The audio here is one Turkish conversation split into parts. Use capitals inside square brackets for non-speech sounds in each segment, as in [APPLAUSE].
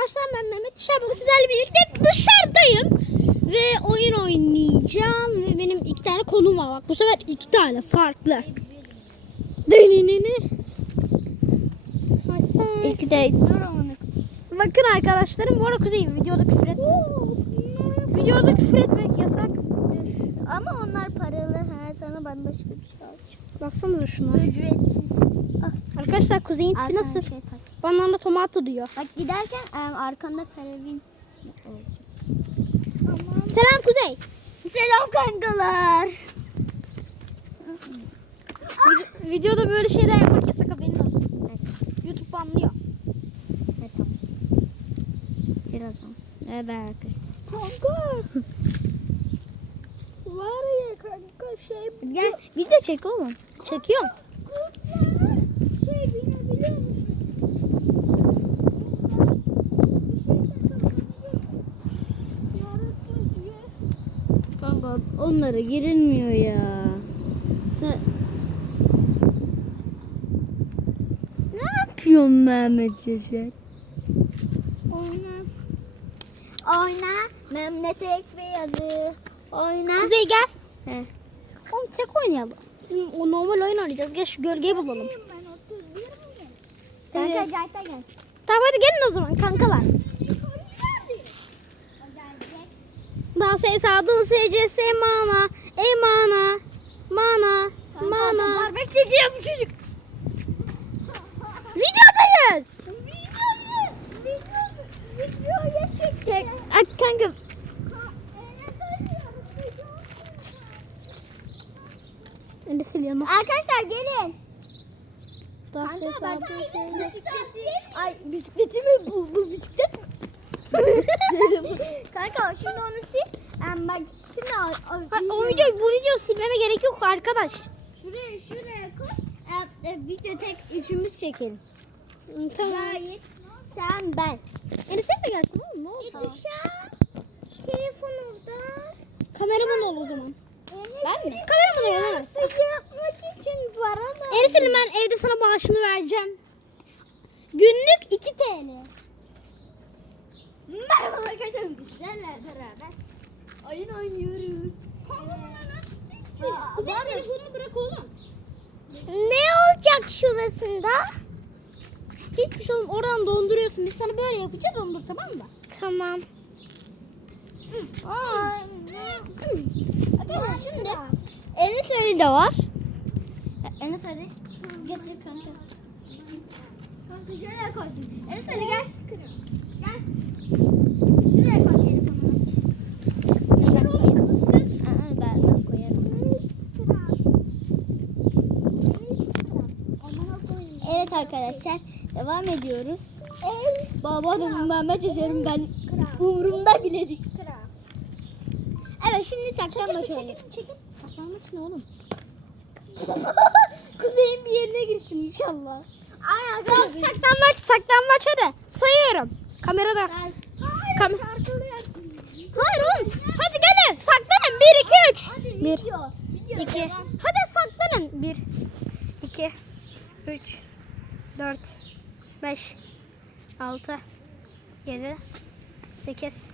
arkadaşlar ben Mehmet Dışarı bugün sizlerle birlikte dışarıdayım. Ve oyun oynayacağım ve benim iki tane konum var bak bu sefer iki tane farklı. Denenini. İki de. Bakın arkadaşlarım bu arada Kuzey videoda küfür etme. Videoda küfür etmek yasak. Ama onlar paralı. Ha, sana ben başka bir şey alacağım. Baksanıza şuna. Ücretsiz. Arkadaşlar Kuzey'in tipi Arkana nasıl? şey tak. Bana da tomato diyor. Bak giderken em, arkanda karabin olacak. Selam Kuzey. Selam kankalar. Videoda böyle şeyler yapmak yasak haberin olsun. YouTube banlıyor. Evet tamam. Sil o zaman. Evet arkadaşlar. Kanka. [LAUGHS] Var ya kanka şey. Gel video çek oğlum. Çekiyorum. Şey binebiliyor musun? Kanka onlara girilmiyor ya. Sen... Ne yapıyorsun Mehmet Şeşek? Oyna. Oyna Mehmet Ekbeyazı. Oyna. Kuzey gel. He. Oğlum tek oynayalım. O normal oyun oynayacağız. Gel şu gölgeyi bulalım. Kanka Evet. Cahit'e gelsin. Tamam hadi gelin o zaman kankalar. Da se sa du se ce se mana e mana mana mana. Parmak çekiyor bu çocuk. Videodayız. Videoya çekti. Ay, kanka siliyorum. Arkadaşlar gelin. Kanka sa bak du se- bisikleti. Ay bisikleti mi bu? Bu bisiklet mi? [LAUGHS] Kanka şimdi onu sil. Em, bak şimdi al, al, Ha, o video bu video silmeme gerek yok arkadaş. şuraya şuraya koy. E, video tek üçümüz çekelim. Tamam. Zahit, sen ben. Yani sen de gelsin oğlum ne oldu? Dışarı telefonumda. Kameraman ol o zaman. Ben mi? Kameraman ol olamaz. yapmak için para? Erisini ben evde sana maaşını vereceğim. Günlük 2 TL. Merhaba arkadaşlar bizlerle beraber oyun oynuyoruz. Kuzey telefonunu bırak oğlum. Ne olacak şurasında? Hiçbir şey olmaz. Oradan donduruyorsun. Biz sana böyle yapacağız dondur tamam mı? Tamam. Arkadaşlar şimdi Enes Ali de var. Enes Ali. Getir kanka. Kanka şuraya koysun. Enes Ali gel. Gel. Şuraya koy telefonunu. Evet arkadaşlar devam ediyoruz. Baba da Mehmet yaşarım ben umurumda bile değil. Evet şimdi saklanmaç oynayalım. saklanmak ne oğlum? [LAUGHS] Kuzey'in bir yerine girsin inşallah. Ay Tamam saklanmaç saklanmaç hadi. Sayıyorum. Kamerada. Kam Hayır oğlum. Hadi gelin saklanın. 1 2 3. Hadi 1 video. video 2 devam. Hadi saklanın. 1 2 3 4 5 6 7 8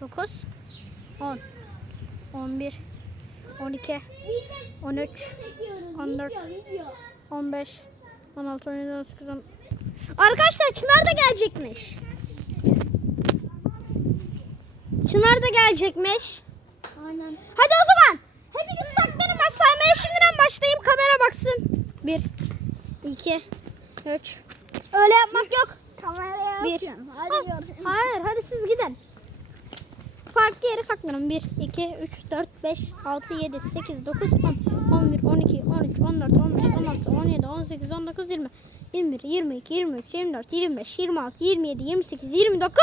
9 10 11 12 13 14 15 16 17 18 10 Arkadaşlar Çınar da gelecekmiş. Çınar da gelecekmiş. Aynen. Hadi o zaman. Hepiniz saklanın ben saymaya şimdiden başlayayım kamera baksın. 1 2 3 Öyle yapmak yok. Kameraya Bir. Hadi Ha. Hayır hadi siz gidin. Farklı yere saklanın. 1, 2, 3, 4, 5, 6, 7, 8, 9, 10, 11, 12, 13, 14, 15, 16, 17, 18, 19, 20, 21, 22, 23, 24, 25, 26, 27, 28, 29,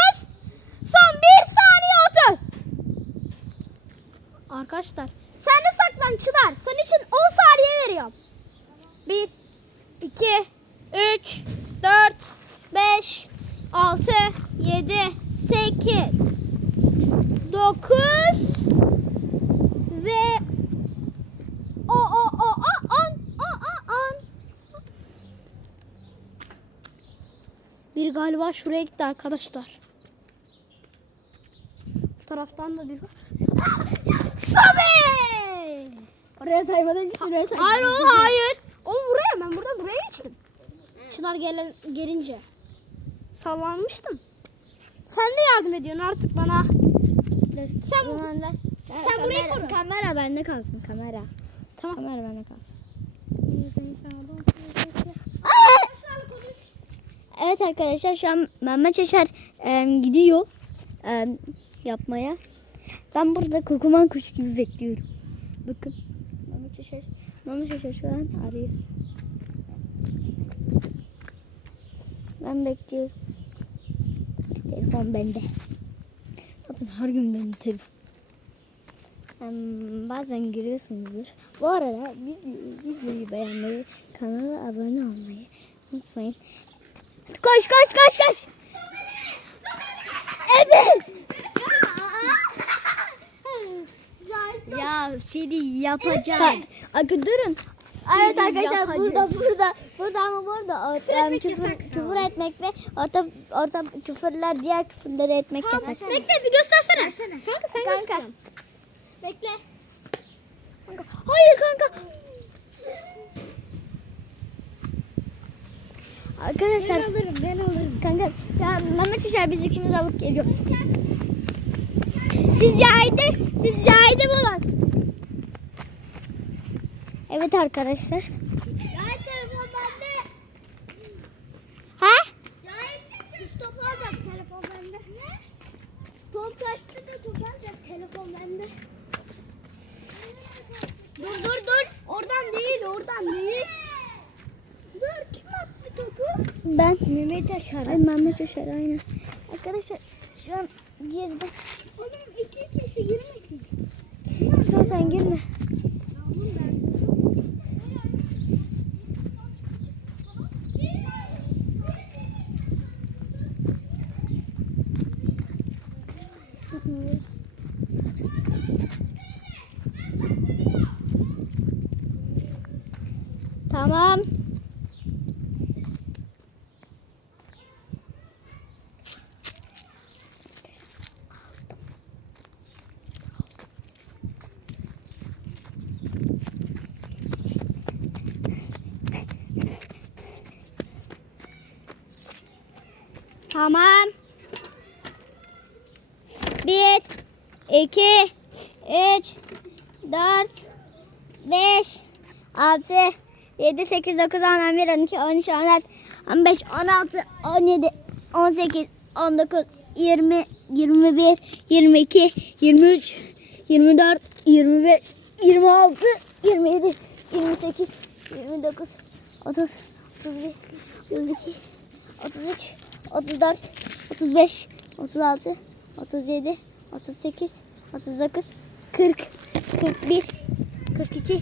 son 1 saniye 30. Arkadaşlar sen de saklan Çınar. Senin için 10 saniye veriyorum. 1, 2, 3, 4, 5, 6, 7, 8, 9 ve o o o o 10 o o 10 Bir galiba şuraya gitti arkadaşlar. Bu taraftan da bir var. [LAUGHS] Sabe! Oraya saymadan ki şuraya say. Hayır oğlum hayır. Oğlum buraya ben burada buraya geçtim. Şunlar gel gelince. Sallanmıştım. Sen de yardım ediyorsun artık bana. Sen bu. Sen burayı koru. Kamera bende kalsın kamera. Tamam. Kamera bende kalsın. Evet arkadaşlar şu an Mehmet Yaşar e, gidiyor e, yapmaya. Ben burada kokuman kuş gibi bekliyorum. Bakın Mehmet Yaşar, Mehmet Yaşar şu an arıyor. Ben bekliyorum. Telefon bende. Bakın her gün benim telefon. Em, bazen görüyorsunuzdur. Bu arada videoyu, videoyu beğenmeyi, kanala abone olmayı unutmayın. Koş koş koş koş. Evet. Ya seni yapacağım. Akı durun. Evet arkadaşlar yapacağım. burada burada burada ama burada Küfür em, etmek küfür, yasak. küfür etmek ve orta orta küfürler diğer küfürleri etmek yasak. Bekle bir göstersene. Kanka sen Kanka. göster. Bekle. Kanka. Hayır kanka. Arkadaşlar. Ben alırım ben alırım. Kanka ya Mehmet Uşar biz ikimiz alıp geliyoruz. Siz Cahit'i, siz Cahit'i bulun. Evet arkadaşlar. Cahit telefon bende. Ha? Cahit üst topu alacak telefon bende. Ne? Top kaçtı da top alacak telefon bende. Dur dur dur. Oradan değil oradan değil. Dur kim attı topu? Ben. Uşar. Ay Mehmet Uşar aynen. Arkadaşlar şu an girdim. Oğlum iki kişi girmesin. Girme. Oğlum ben. Tamam. Tamam. Bir, iki, üç, dört, beş, altı, yedi, sekiz, dokuz, on, on bir, on iki, on üç, on dört, on beş, on altı, on yedi, on sekiz, on dokuz, yirmi, yirmi bir, yirmi iki, yirmi üç, yirmi dört, yirmi beş, yirmi altı, yirmi yedi, yirmi sekiz, yirmi dokuz, otuz, otuz bir, otuz iki, otuz üç, otuz dört, otuz beş, otuz altı, otuz yedi, otuz sekiz, otuz dokuz, kırk, kırk bir, kırk iki,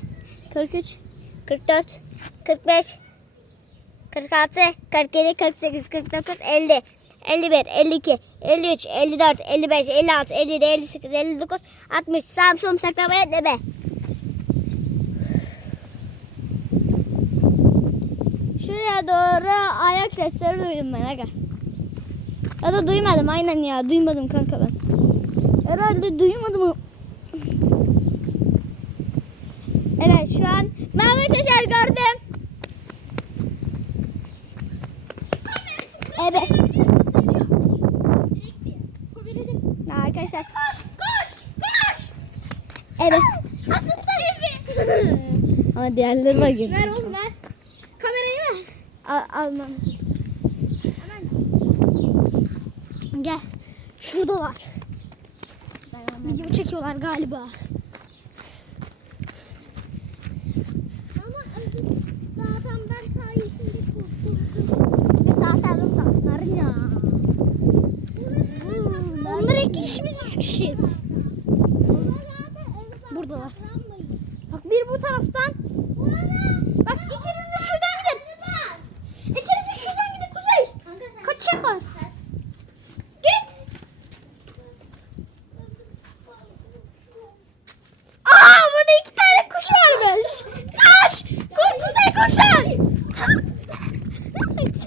kırk üç, kırk dört, kırk beş, kırk altı, kırk yedi, kırk sekiz, kırk dokuz, elli, elli bir, elli iki, elli üç, elli dört, elli beş, elli altı, elli yedi, elli sekiz, elli dokuz, altmış. Samsun saklamaya ne be? Şuraya doğru ayak sesleri duydum ben aga. Ya da duymadım aynen ya duymadım kanka ben. Herhalde duymadım. Evet şu an Mehmet Yaşar gördüm. Evet. Ya arkadaşlar. Koş koş koş. Evet. Atın Ama diğerleri var. Ver oğlum ver. Kamerayı ver. Al, almam. Gel. Şuradalar. Video çekiyorlar galiba.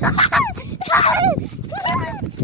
やばい!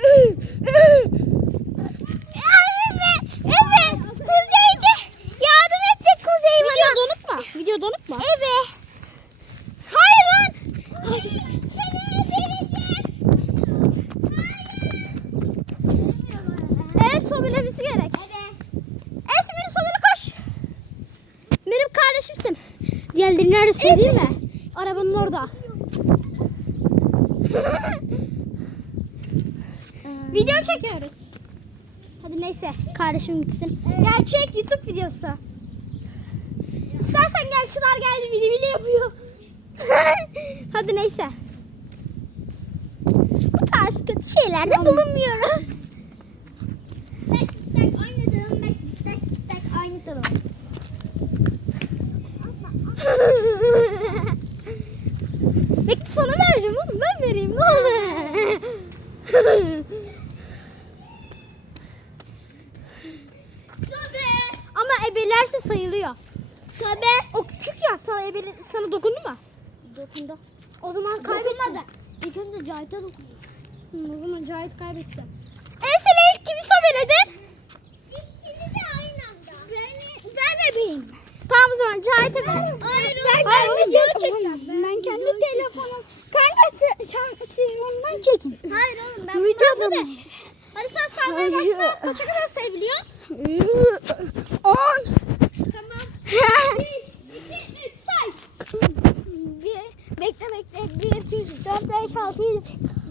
Evet, evet. Kuzey'de yardım edecek Kuzey bana. Video donuk mu? Video donuk mu? Evet. Hayır lan. Evet sobelemesi gerek. Evet. Esmir sobele koş. Benim kardeşimsin. Nerede söyleyeyim mi? Arabanın orada. Video çekiyoruz. Hadi neyse kardeşim gitsin. Gerçek YouTube videosu. İstersen gel Çınar geldi bili bili yapıyor. [LAUGHS] Hadi neyse. Bu tarz kötü şeylerde bulunmuyorum. Tek tek oynadığım tek tek tek oynatalım. Bekle sana vereceğim oğlum ben vereyim ne olur. Sobe. Ama ebelerse sayılıyor. Sobe. O küçük ya sana ebeli, sana dokundu mu? Dokundu. O zaman kaybettin. Dokunmadı. İlk önce Cahit'e dokundu. Hı, zaman Cahit kaybetti. Esele ilk kimi sobeledin? İkisini de aynı anda. Ben, ben ebeyim. Tamam o zaman Cahit'e ver. Hayır, ben, hayır, ben video çekeceğim. Ben, kendi telefonum. Kanka sen, siz ondan çekin. Hayır oğlum ben Video da. Hadi sen saymaya başla. Kaça kadar sayabiliyorsun? On. Tamam. [LAUGHS] Bekle bekle. 1, 2, 3, 4, 5, 6, 7.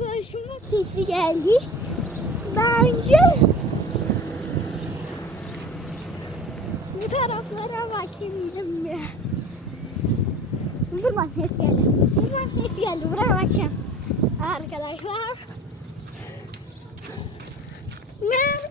koşma sesi geldi. Bence bu taraflara bakayım bir. Buradan ses geldi. Buradan ses geldi. Buraya bakacağım. Arkadaşlar. Ben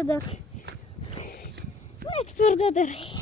тверда дорога. Не ну, тверда дорога.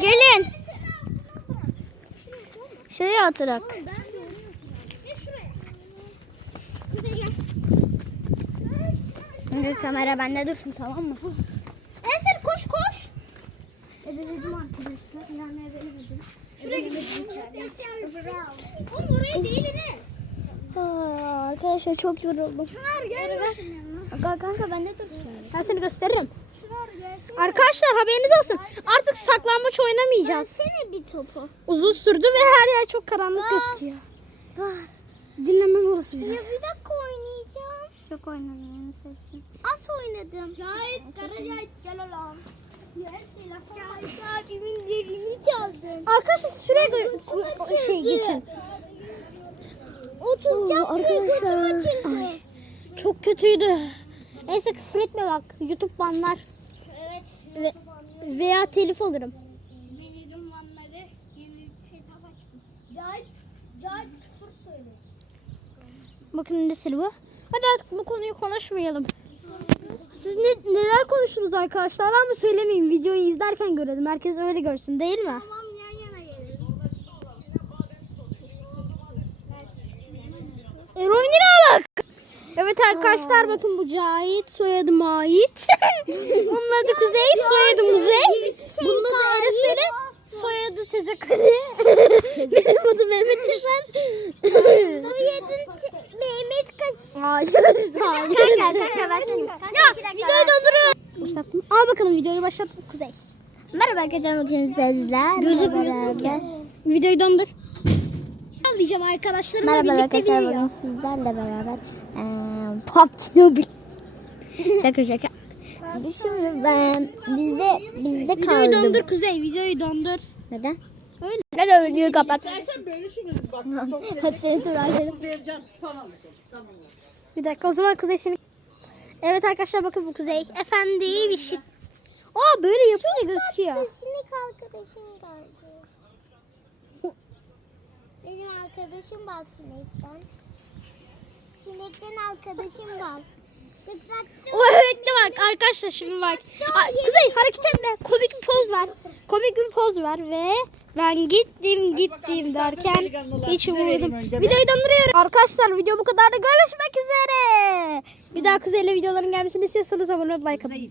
Gelin. Şuraya gel. Evet kamera bende dursun tamam mı? Ensar koş koş. Arkadaşlar. Şuraya gidelim. Oğlum oraya değil Enes. arkadaşlar çok yoruldum. Çınar gel. Kanka, kanka ben de dursun. Ben seni gösteririm. Arkadaşlar haberiniz olsun. Oynamayacağız. Sene bir topu. Uzun sürdü ve her yer çok karanlık gözüküyor. Bas. Dinlenme molası Ya biraz. bir dakika oynayacağım. Çok oynamayı seçsin. Az oynadım. Cahit, Karacahit gel oğlum. Cahit abimin yerini çaldın. Arkadaşlar şuraya gö- şey geçin. Diye arkadaşlar. Ay. Çok kötüydü. Neyse küfür etme bak. YouTube banlar Evet. ve, veya telif alırım. Açtım. Cahit, Cahit küfür söyle. Bakın ne bu. Hadi artık bu konuyu konuşmayalım. Siz ne, neler konuşuruz arkadaşlar ama söylemeyin. Videoyu izlerken görelim. Herkes öyle görsün değil mi? Tamam yan yana gelelim. Evet arkadaşlar bakın bu Cahit [LAUGHS] soyadı Mait. Bunun adı Kuzey soyadı Muzey. Bunun adı Ereseli soyadı Tezekali. [LAUGHS] Benim adım Mehmet Tezer. [LAUGHS] Soyadın Mehmet Kaş. Hayır. Hayır. [LAUGHS] Kanka kanka ben seni. Ya videoyu dondurun. Başlattım. Al bakalım videoyu başlattım Kuzey. Merhaba arkadaşlar bugün sizlerle Gözükmüyor. Videoyu dondur. Alacağım arkadaşlarımla Merhaba birlikte arkadaşlar bugün sizlerle beraber eee PUBG Mobile. şaka şaka. Şimdi ben bizde bizde Videoyu kaldım. dondur Kuzey. Videoyu dondur. Neden? Öyle. Neden videoyu kapat? Sen böyle şimdi bak. Çok [LAUGHS] Hadi seni vereceğim. Tamam. Tamam. Bir dakika o zaman Kuzey seni... Evet arkadaşlar bakın bu Kuzey. Efendi bir şey. Aa böyle yapınca gözüküyor. Sinek arkadaşım geldi. [LAUGHS] Benim arkadaşım bal sinekten. Sinekten arkadaşım bal. O evet de bak arkadaşlar şimdi bak. Kuzey hareket etme. Komik bir poz ver. Komik bir poz ver ve ben gittim gittim derken hiç ben. Videoyu donduruyorum. Arkadaşlar video bu kadar da görüşmek üzere. Bir daha Kuzey'le videoların gelmesini istiyorsanız abone olup like atın.